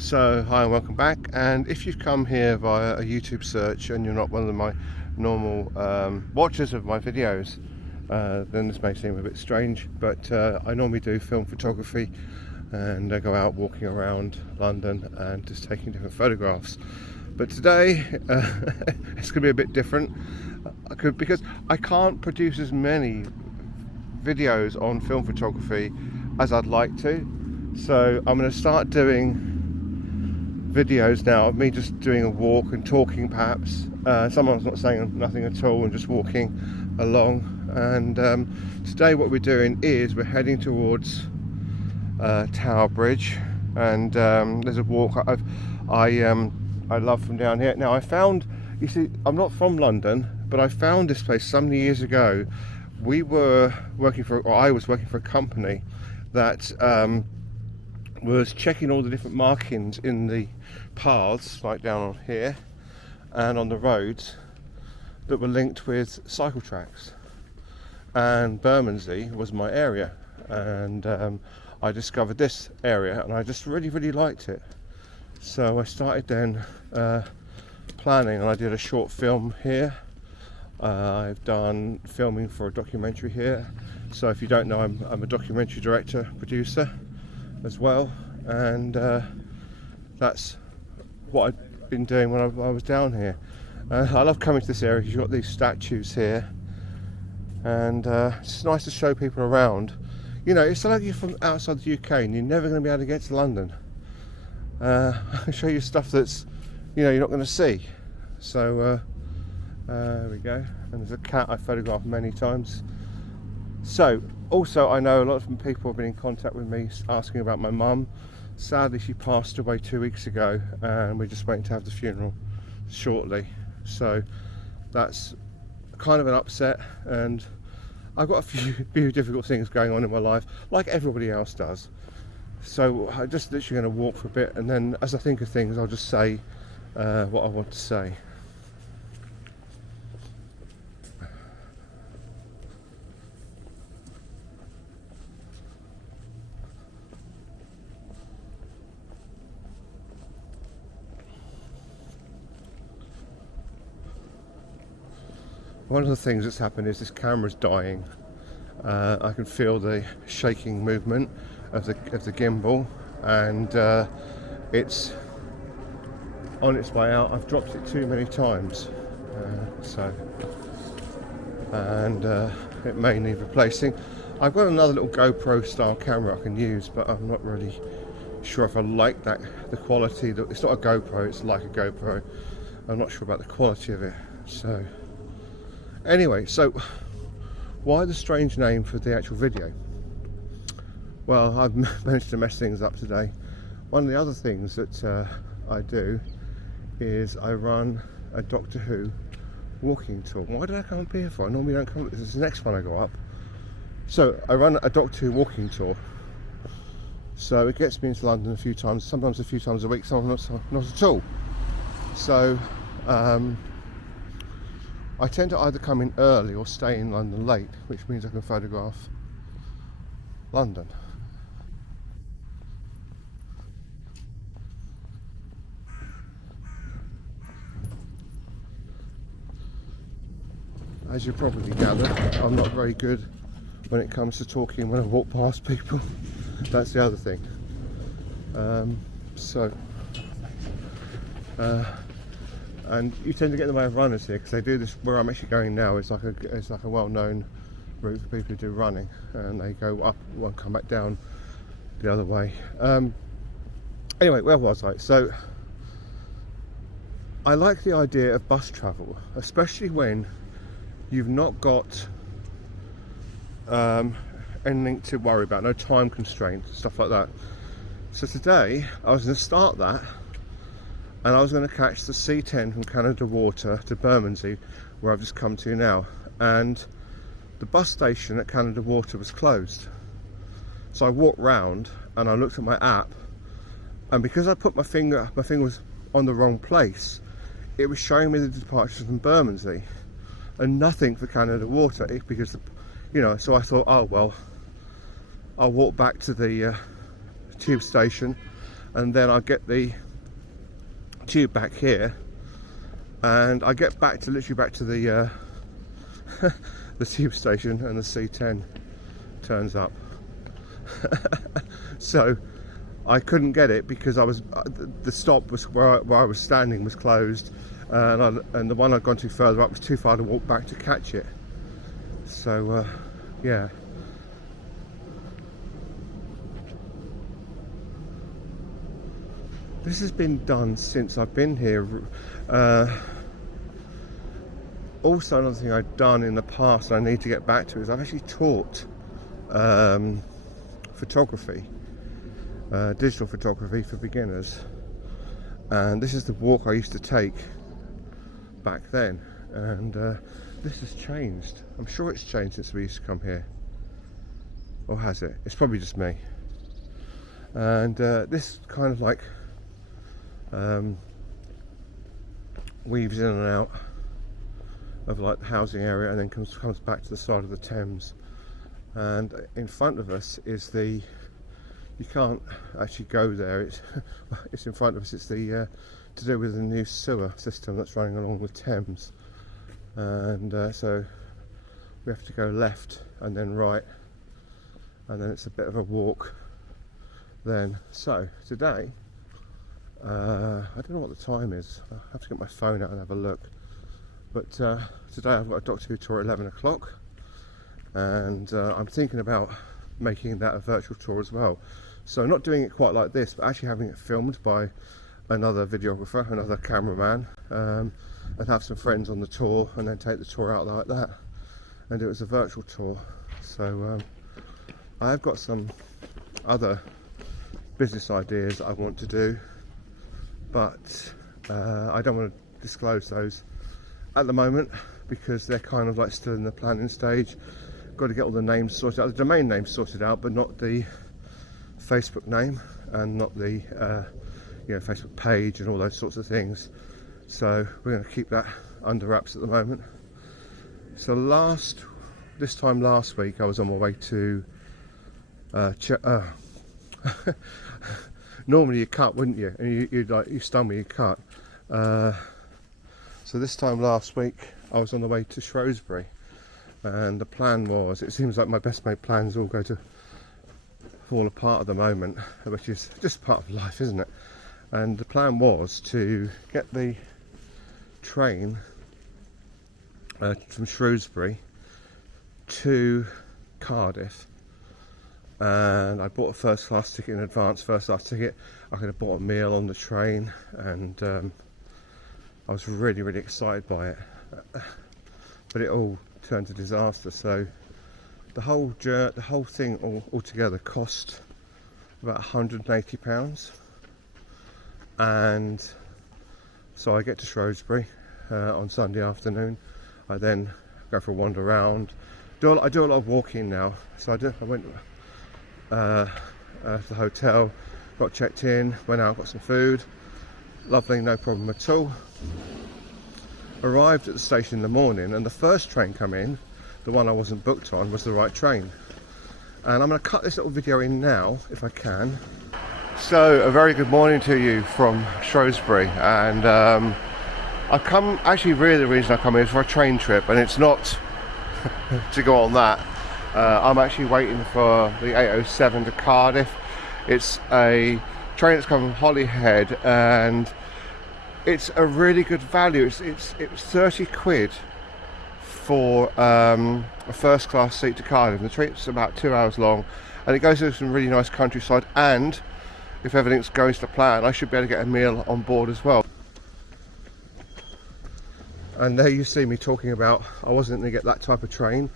So hi and welcome back, and if you've come here via a YouTube search and you're not one of my normal watchers of my videos, then this may seem a bit strange, but I normally do film photography and I go out walking around London and just taking different photographs. But today it's going to be a bit different because I can't produce as many videos on film photography as I'd like to. So I'm going to start doing videos now of me just doing a walk and talking, perhaps. Sometimes not saying nothing at all and just walking along. And today what we're doing is we're heading towards Tower Bridge, and there's a walk I love from down here. Now I found, you see, I'm not from London, but I found this place so many years ago. I was working for a company that was checking all the different markings in the paths, like down on here and on the roads, that were linked with cycle tracks. And Bermondsey was my area, and I discovered this area and I just really liked it. So I started then planning, and I did a short film here. I've done filming for a documentary here. So if you don't know, I'm a documentary director, producer as well, and that's what I've been doing when I was down here. I love coming to this area because you've got these statues here, and it's nice to show people around. You know, it's like you're from outside the UK and you're never going to be able to get to London. I can show you stuff that's, you know, you're not going to see. So there we go, and there's a cat I photographed many times. So also, I know a lot of people have been in contact with me asking about my mum. Sadly, she passed away 2 weeks ago, and we're just waiting to have the funeral shortly. So that's kind of an upset, and I've got a few difficult things going on in my life, like everybody else does. So I'm just literally going to walk for a bit, and then as I think of things, I'll just say what I want to say. One of the things that's happened is this camera's dying. I can feel the shaking movement of the gimbal, and it's on its way out. I've dropped it too many times, and it may need replacing. I've got another little GoPro style camera I can use, but I'm not really sure if I like the quality. It's not a GoPro, it's like a GoPro. I'm not sure about the quality of it. So anyway, so why the strange name for the actual video? Well, I've managed to mess things up today. One of the other things that I do is I run a Doctor Who walking tour. Why did I come up here for? I normally don't come. This is the next one I go up. So I run a Doctor Who walking tour. So it gets me into London a few times, sometimes a few times a week, sometimes not at all. So I tend to either come in early or stay in London late, which means I can photograph London. As you probably gather, I'm not very good when it comes to talking when I walk past people. That's the other thing. And you tend to get in the way of runners here, because they do this. Where I'm actually going now is like a well-known route for people who do running, and they go up and come back down the other way. Anyway, where was I? So I like the idea of bus travel, especially when you've not got anything to worry about, no time constraints, stuff like that. So today I was going to start that, and I was going to catch the C10 from Canada Water to Bermondsey, where I've just come to now, and the bus station at Canada Water was closed. So I walked round and I looked at my app, and because I put my finger was on the wrong place, it was showing me the departures from Bermondsey and nothing for Canada Water, because you know. So I thought, oh well, I'll walk back to the tube station and then I get the tube back here, and I get back to literally back to the the tube station, and the C10 turns up. So I couldn't get it because I was the stop was where I was standing was closed, and the one I'd gone to further up was too far to walk back to catch it. So yeah. This has been done since I've been here. Also, another thing I've done in the past and I need to get back to is I've actually taught photography, digital photography for beginners, and this is the walk I used to take back then, and this has changed. I'm sure it's changed since we used to come here, or has it? It's probably just me. And this kind of like weaves in and out of like the housing area, and then comes back to the side of the Thames. And in front of us is the, you can't actually go there, it's in front of us, it's the to do with the new sewer system that's running along the Thames, and so we have to go left and then right, and then it's a bit of a walk then. So today, I don't know what the time is, I'll have to get my phone out and have a look, but today I've got a Doctor Who tour at 11 o'clock, and I'm thinking about making that a virtual tour as well. So not doing it quite like this, but actually having it filmed by another videographer, another cameraman, and have some friends on the tour, and then take the tour out like that and do it as a virtual tour. So I have got some other business ideas I want to do, but I don't want to disclose those at the moment because they're kind of like still in the planning stage. Got to get all the names sorted out, the domain name sorted out, but not the Facebook name and not the you know, Facebook page and all those sorts of things. So we're going to keep that under wraps at the moment. So this time last week I was on my way to normally you cut, wouldn't you? And you stun me, you cut. So this time last week I was on the way to Shrewsbury, and the plan was, it seems like my best made plans all go to fall apart at the moment, which is just part of life, isn't it? And the plan was to get the train from Shrewsbury to Cardiff, and I bought a first class ticket in advance. First class ticket, I could have bought a meal on the train, and I was really excited by it, but it all turned to disaster. So the whole thing altogether cost about £180, and so I get to Shrewsbury on Sunday afternoon. I then go for a wander around. I do a lot of walking now, so I went to the hotel, got checked in, went out, got some food. Lovely, no problem at all. Arrived at the station in the morning, and the first train come in, the one I wasn't booked on, was the right train. And I'm going to cut this little video in now if I can. So a very good morning to you from Shrewsbury, and actually really the reason I come here is for a train trip, and it's not to go on that. I'm actually waiting for the 807 to Cardiff. It's a train that's coming from Holyhead, and it's a really good value. It's 30 quid for a first class seat to Cardiff. The trip's about 2 hours long, and it goes through some really nice countryside, and if everything's going to plan, I should be able to get a meal on board as well. And there you see me talking about I wasn't going to get that type of train,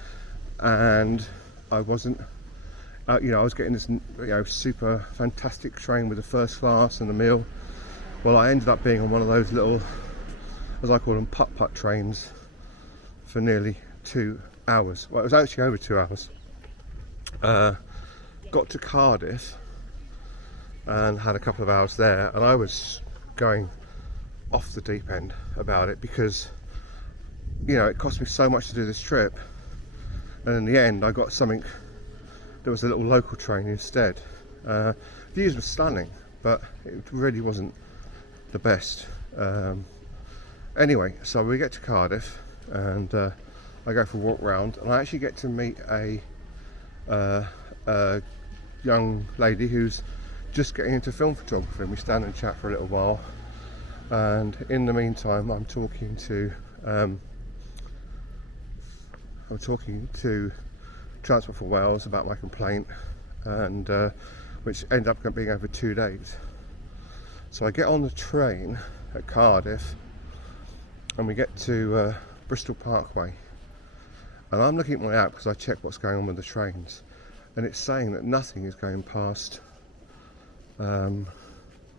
and I wasn't. You know, I was getting this, you know, super fantastic train with the first class and the meal. Well, I ended up being on one of those little, as I call them, putt-putt trains for nearly 2 hours. Well, it was actually over 2 hours. Got to Cardiff and had a couple of hours there, and I was going off the deep end about it because, you know, it cost me so much to do this trip, and in the end I got something. There was a little local train instead. Views were stunning, but it really wasn't the best. Anyway, so we get to Cardiff, and I go for a walk round, and I actually get to meet a young lady who's just getting into film photography, and we stand and chat for a little while. And in the meantime, I'm talking to Transport for Wales about my complaint, and which ended up being over 2 days. So I get on the train at Cardiff, and we get to Bristol Parkway, and I'm looking at my app because I check what's going on with the trains, and it's saying that nothing is going past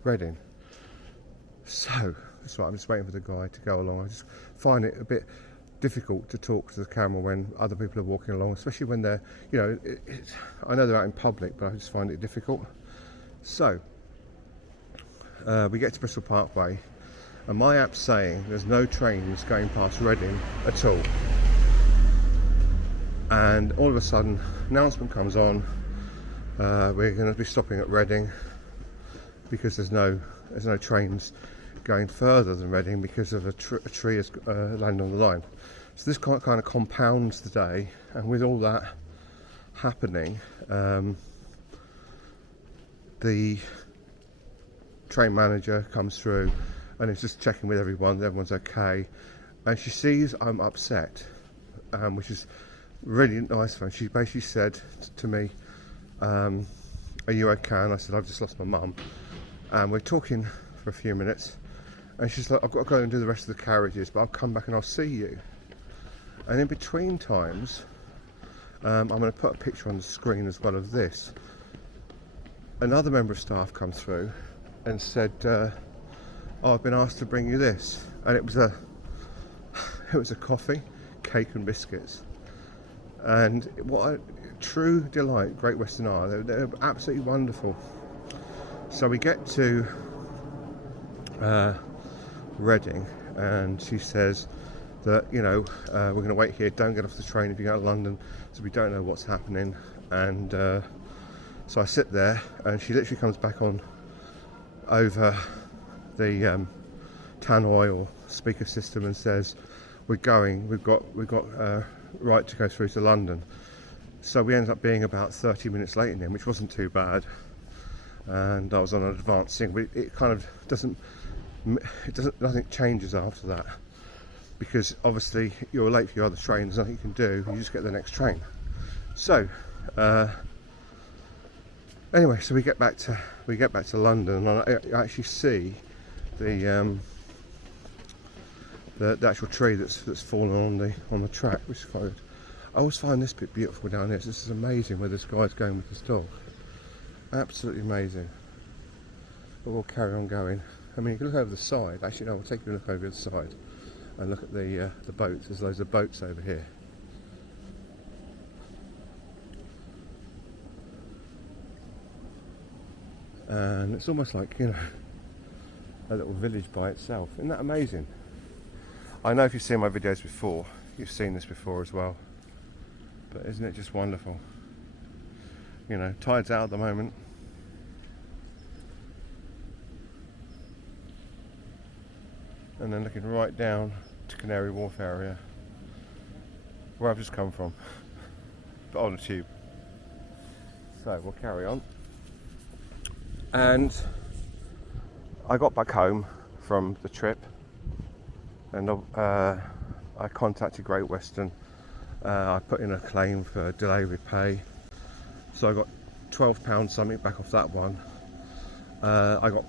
Reading. So that's right, I'm just waiting for the guy to go along. I just find it a bit difficult to talk to the camera when other people are walking along, especially when they're, you know, I know they're out in public, but I just find it difficult. So we get to Bristol Parkway, and my app's saying there's no trains going past Reading at all. And all of a sudden, announcement comes on, we're going to be stopping at Reading because there's no trains going further than Reading because of a tree has landed on the line. So this kind of compounds the day, and with all that happening, the train manager comes through and is just checking with everyone that everyone's okay, and she sees I'm upset, which is really nice of her. She basically said to me, are you okay? And I said, I've just lost my mum. And we're talking for a few minutes, and she's like, I've got to go and do the rest of the carriages, but I'll come back and I'll see you. And in between times, I'm going to put a picture on the screen as well of this. Another member of staff come through and said, oh, I've been asked to bring you this, and it was a coffee, cake and biscuits. And what a true delight, Great Western are. They're absolutely wonderful. So we get to Reading, and she says that, you know, we're going to wait here, don't get off the train if you go to London, so we don't know what's happening. And so I sit there, and she literally comes back on over the tannoy or speaker system and says, we've got right to go through to London. So we ended up being about 30 minutes late in him, which wasn't too bad, and I was on an advanced thing, but it kind of doesn't, nothing changes after that, because obviously you're late for your other train, there's nothing you can do, you just get the next train. So anyway, so we get back to London, and I actually see the actual tree that's fallen on the track, which is quite good. I always find this bit beautiful down here. So this is amazing where this guy's going with this dog. Absolutely amazing. But we'll carry on going. I mean, you can look over the side. Actually, no, we'll take you a look over the side and look at the boats. There's loads of boats over here. And it's almost like, you know, a little village by itself. Isn't that amazing? I know if you've seen my videos before, you've seen this before as well. But isn't it just wonderful? You know, tide's out at the moment. And then looking right down to Canary Wharf area, where I've just come from, but on a tube. So we'll carry on. And I got back home from the trip, and I contacted Great Western. I put in a claim for delay repay, so I got £12 something back off that one. I got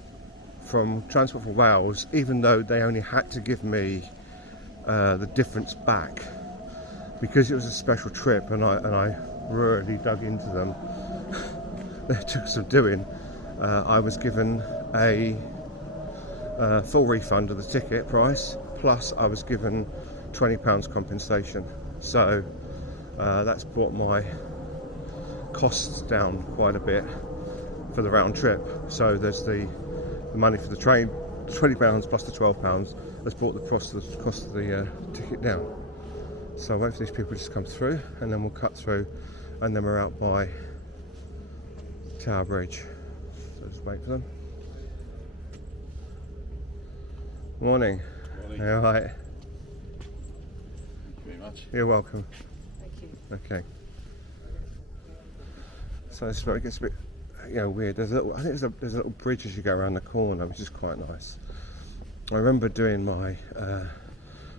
from Transport for Wales, even though they only had to give me the difference back, because it was a special trip, and I really dug into them. It took some doing. I was given a full refund of the ticket price, plus I was given £20 compensation. So that's brought my costs down quite a bit for the round trip. So there's the money for the train, £20 plus the £12, has brought the cost of the ticket down. So I'll wait for these people to just come through, and then we'll cut through, and then we're out by Tower Bridge. So just wait for them. Morning. Morning. All right. Thank you very much. You're welcome. Thank you. Okay. So this road gets a bit, weird. There's a little, I think there's a little bridge as you go around the corner, which is quite nice. I remember doing my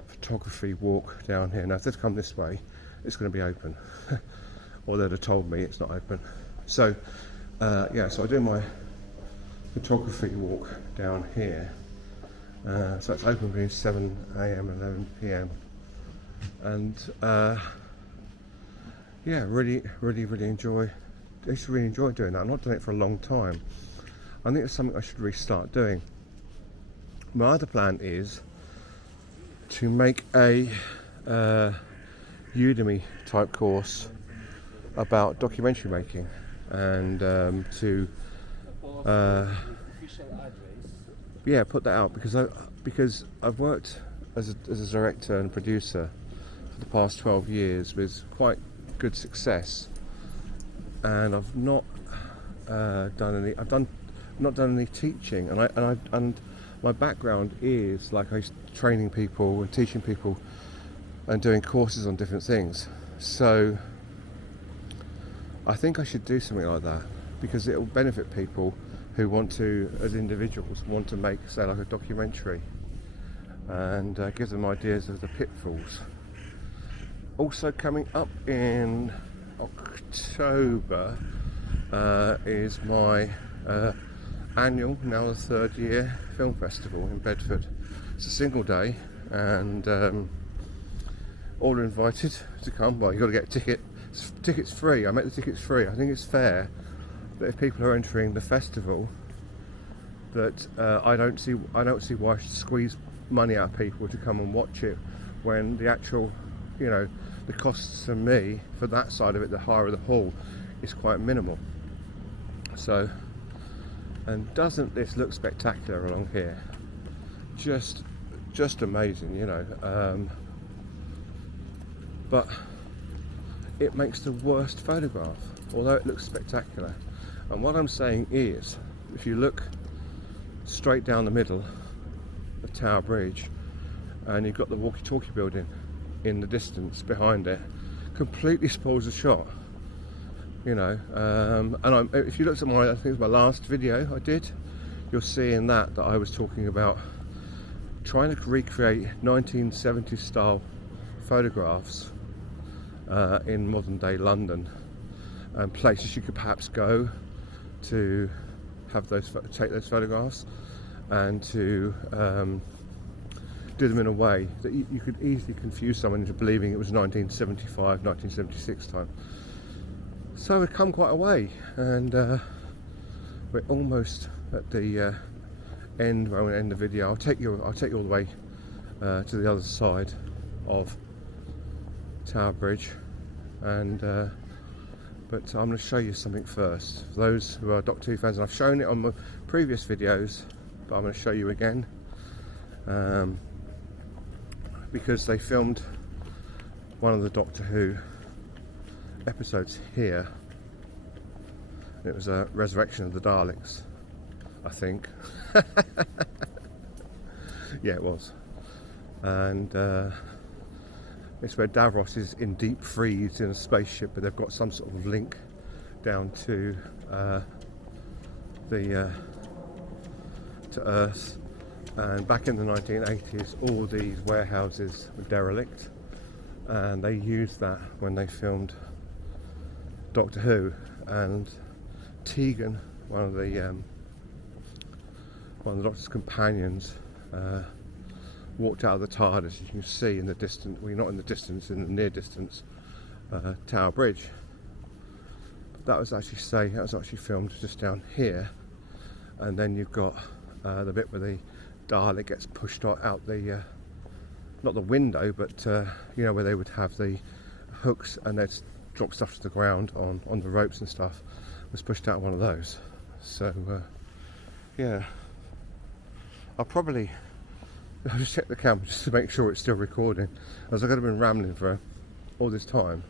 photography walk down here. Now, if they'd come this way, it's going to be open, or they'd have told me it's not open. So, so I do my photography walk down here. So it's open between 7 a.m. and 11 p.m. And really enjoy. I used to really enjoy doing that. I've not done it for a long time. I think it's something I should restart doing. My other plan is to make a Udemy type course about documentary making, and to put that out, because I've worked as a director and producer for the past 12 years with quite good success, and I've not done any teaching, and my background is like I training people and teaching people and doing courses on different things. So I think I should do something like that, because it will benefit people who want to, as individuals, want to make, say, like a documentary, and give them ideas of the pitfalls. Also coming up in October is my annual, now the third year, film festival in Bedford. It's a single day, and all are invited to come. Well, you've got to get a ticket. Tickets free. I make the tickets free. I think it's fair that if people are entering the festival, that I don't see why I should squeeze money out of people to come and watch it, when the actual, the costs to me for that side of it, the hire of the hall, is quite minimal. So, and doesn't this look spectacular along here? Just amazing, but it makes the worst photograph, although it looks spectacular. And what I'm saying is, if you look straight down the middle of Tower Bridge, and you've got the walkie-talkie building in the distance behind it, completely spoils the shot. And if you looked at I think it was my last video I did, you'll see in that I was talking about trying to recreate 1970s style photographs in modern day London, and places you could perhaps go to have take those photographs, and to do them in a way that you could easily confuse someone into believing it was 1975, 1976 time. So we've come quite a way, and we're almost at the end where I'm going to end the video. I'll take you all the way to the other side of Tower Bridge, and but I'm going to show you something first. For those who are Doctor Who fans, and I've shown it on my previous videos, but I'm going to show you again, because they filmed one of the Doctor Who episodes here. It was a resurrection of the Daleks, I think. Yeah, it was. And it's where Davros is in deep freeze in a spaceship, but they've got some sort of link down to to Earth. And back in the 1980s, all these warehouses were derelict, and they used that when they filmed Doctor Who. And Tegan, one of the Doctor's companions, walked out of the TARDIS. You can see in the distance, well, not in the distance, in the near distance, Tower Bridge. That was actually filmed just down here, and then you've got the bit where the Dalek gets pushed out the not the window, but where they would have the hooks and they'd drop stuff to the ground on the ropes and stuff, was pushed out one of those. So I'll just check the camera just to make sure it's still recording, as I could have been rambling for all this time,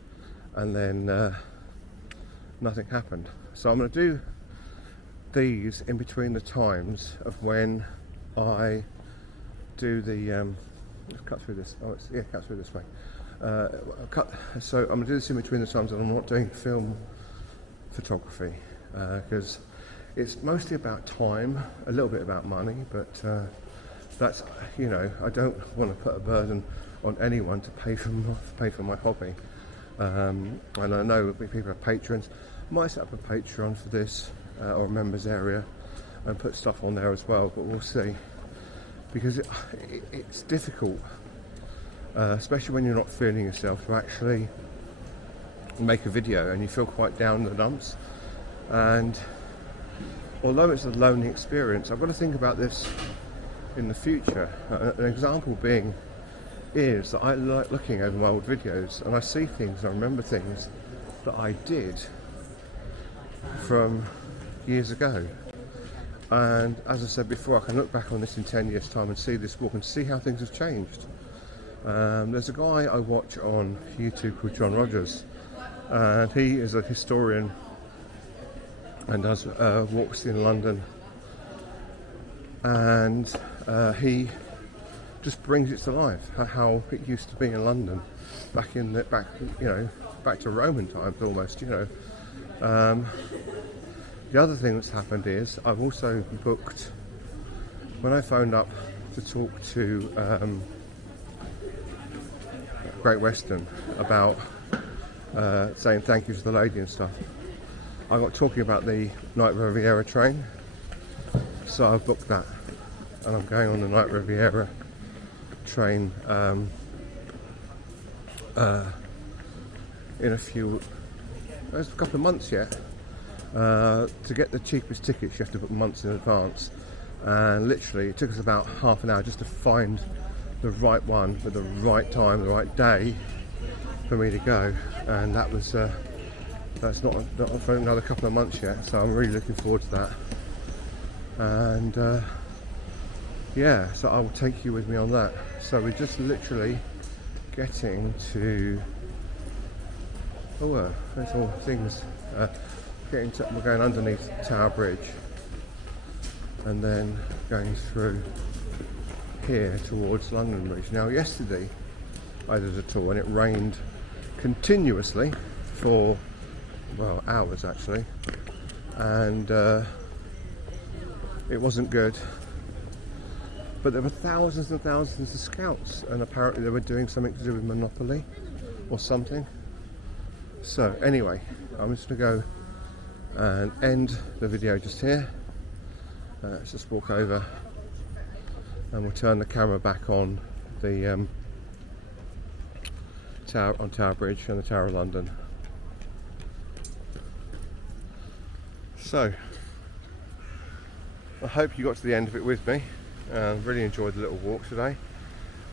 and then nothing happened. So I'm going to do these in between the times of when I do the let's cut through this. Oh, it's, yeah, cut through this way. So I'm gonna do this in between the times, and I'm not doing film photography because it's mostly about time, a little bit about money, but that's, you know, I don't want to put a burden on anyone to pay for my hobby. And I know people have patrons. Might set up a Patreon for this or a members area and put stuff on there as well, but we'll see, because it's difficult, especially when you're not feeling yourself, to actually make a video and you feel quite down in the dumps. And although it's a lonely experience, I've got to think about this in the future. An example being is that I like looking over my old videos and I see things and I remember things that I did from years ago. And as I said before, I can look back on this in 10 years time and see this walk and see how things have changed. There's a guy I watch on YouTube called John Rogers, and he is a historian and does walks in London, and he just brings it to life, how it used to be in London back to Roman times almost, you know. The other thing that's happened is I've also booked, when I phoned up to talk to Great Western about saying thank you to the lady and stuff, I got talking about the Night Riviera train, so I've booked that and I'm going on the Night Riviera train in there's a couple of months yet. To get the cheapest tickets you have to book months in advance, and literally it took us about half an hour just to find the right one with the right time, the right day for me to go, and that was that's not for another couple of months yet, so I'm really looking forward to that. And yeah, so I will take you with me on that. So we're just literally getting to there's all things we're going underneath Tower Bridge and then going through here towards London Bridge. Now yesterday I did a tour and it rained continuously for, well, hours actually, and it wasn't good, but there were thousands and thousands of scouts, and apparently they were doing something to do with Monopoly or something. So anyway, I'm just going to go and end the video just here. Let's just walk over and we'll turn the camera back on the Tower Bridge and the Tower of London. So I hope you got to the end of it with me. Really enjoyed the little walk today,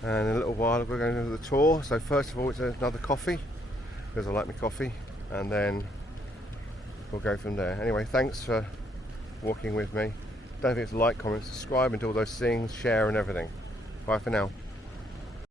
and in a little while we're going to do the tour. So first of all, it's another coffee, because I like my coffee, and then we'll go from there. Anyway, thanks for walking with me. Don't forget to like, comment, subscribe, and do all those things, share and everything. Bye for now.